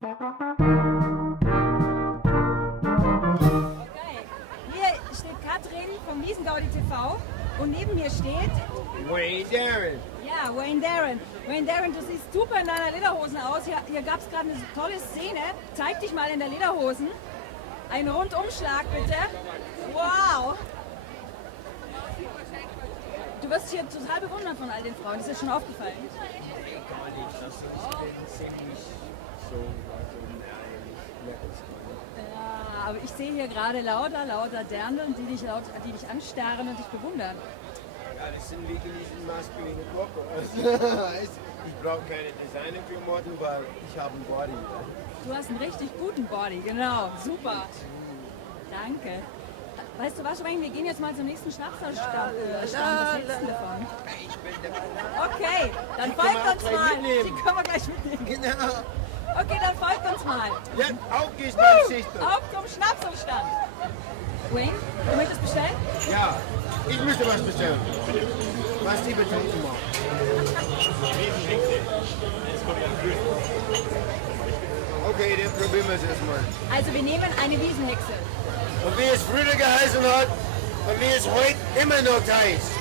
Geil. Hier steht Katrin vom Wiesengaudi TV und neben mir steht Wayne Darren. ja, Wayne Darren. Wayne Darren, du siehst super in deiner Lederhosen aus. Hier gab es gerade eine tolle Szene. Zeig dich mal in der Lederhosen. Ein Rundumschlag bitte. Wow. Du wirst hier total bewundert von all den Frauen. Ist dir schon aufgefallen? Gar nicht, das ist ziemlich so, Ja, aber ich sehe hier gerade lauter Dirndl, die dich anstarren und dich bewundern. ja, das sind wirklich maskuline Körper. Ich brauche keine Designerklamotten, weil ich habe einen Body. Du hast einen richtig guten Body, genau. Super. Danke. Weißt du was, Wayne? Wir gehen jetzt mal zum nächsten Schnapsstand. Was hältst du davon? Ich bin der Okay, dann Die können wir folgt uns auch gleich mal. mitnehmen. Die können wir gleich mitnehmen. Genau. Okay, dann folgt uns mal. Ja, auf geht's beim Sichten. Auf zum Schnapsumstand. Wayne, du möchtest bestellen? Ja, ich möchte was bestellen. Was die betrunken macht. Okay, dann probieren wir es erstmal. Also wir nehmen eine Wiesenhexe. Und wie es früher geheißen hat und wie es heute immer noch heißt.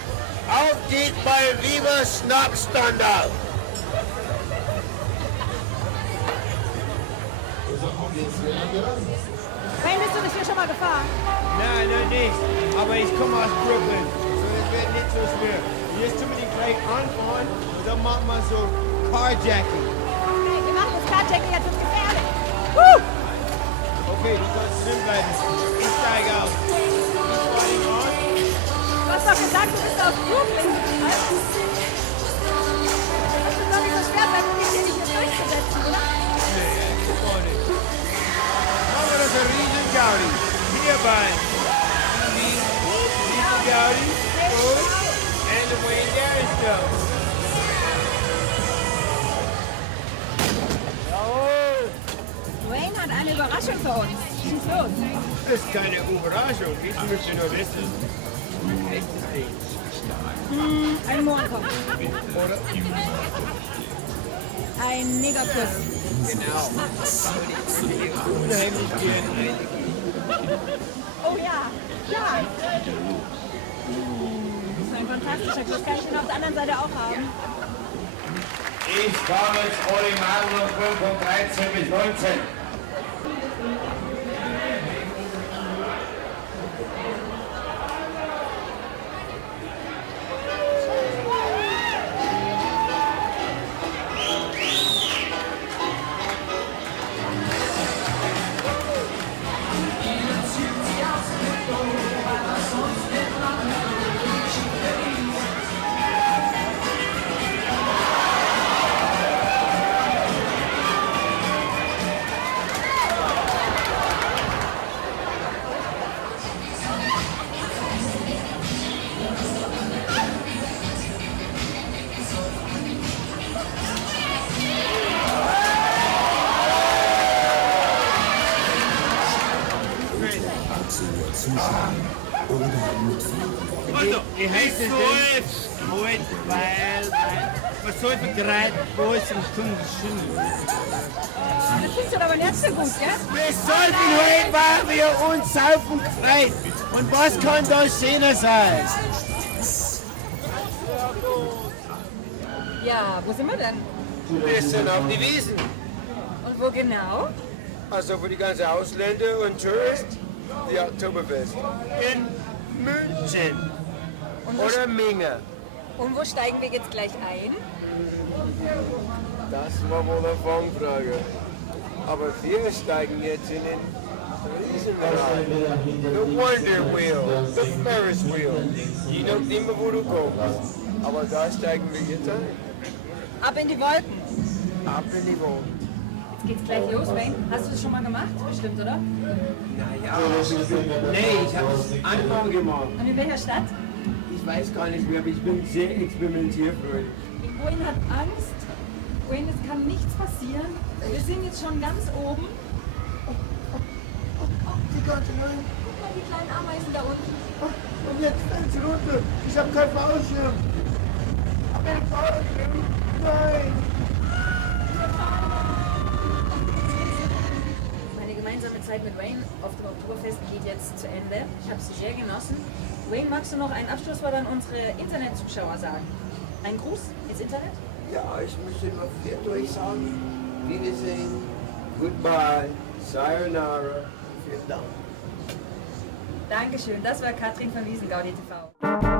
Auf geht bei Viva Schnapsstandard. Wayne, bist du das hier schon mal gefahren? Nein, noch nicht. Aber ich komme aus Brooklyn. So, das wird nicht so schwer. Hier ist zumindest gleich anfahren und dann macht man so Carjacking. Okay, wir machen das Carjacking, jetzt ist gefährlich. Okay, du sollst drin bleiben. Ich steige aus. Ich fahre ihn an. Du hast doch gesagt, du bist aus Brooklyn. Also, das ist doch nicht so schwer, wenn du dich hier nicht durchzusetzen, oder? Nee, gar nicht. Aber das ist ein riesen Gaudi. Hierbei. Riesen Gaudi. Und the Wayne Darren Show. Jawohl. Wayne hat eine Überraschung für uns. Schieß los. Das ist keine Überraschung. Ich möchte nur wissen, wie heißt das Ding? Ein Mohrenkopf. Oder? Ein Negerkuss. Genau. Unheimlich gerne. Oh ja. Ja. Das ist ein fantastischer Kuss. Kann ich den auf der anderen Seite auch haben? Ich fahre jetzt Original von 13 bis 19. Wie heißt es denn? Moment, weil man soll begreifen, wo es im Stunden Das funktioniert aber nicht so gut, ja? Wir sollten heute, weil wir uns saufen frei. Und was kann das schöner sein? Ja, wo sind wir denn? Wir sind auf die Wiesen. Und wo genau? Also für die ganzen Ausländer und Touristen, die Oktoberfest. In München. Oder Minge. Und wo steigen wir jetzt gleich ein? Das war wohl eine Fangfrage. Aber wir steigen jetzt in den Riesenrad. The Wonder Wheel. The Ferris Wheel. Je nachdem, wo du kommst. Aber da steigen wir jetzt ein. Ab in die Wolken. Ab in die Wolken. Jetzt geht's gleich los, Wayne. Hast du das schon mal gemacht? Bestimmt, oder? Nee, ich habe es einmal gemacht. Und in welcher Stadt? Ich weiß gar nicht mehr, aber ich bin sehr experimentierfreudig. Wayne hat Angst. Wayne, es kann nichts passieren. Wir sind jetzt schon ganz oben. Die ganze Leute. Guck mal, die kleinen Ameisen da unten. Und jetzt fällt sie runter. Ich habe keinen Fallschirm. Kein Fallschirm. Nein. Zeit mit Wayne auf dem Oktoberfest geht jetzt zu Ende. Ich habe sie sehr genossen. Wayne, magst du noch ein Abschlusswort an unsere Internetzuschauer sagen? Ein Gruß ins Internet? Ja, ich möchte noch euch sagen, Wiedersehen, Goodbye, Sayonara, vielen Dank. Dankeschön, das war Katrin von Wiesengaudi TV.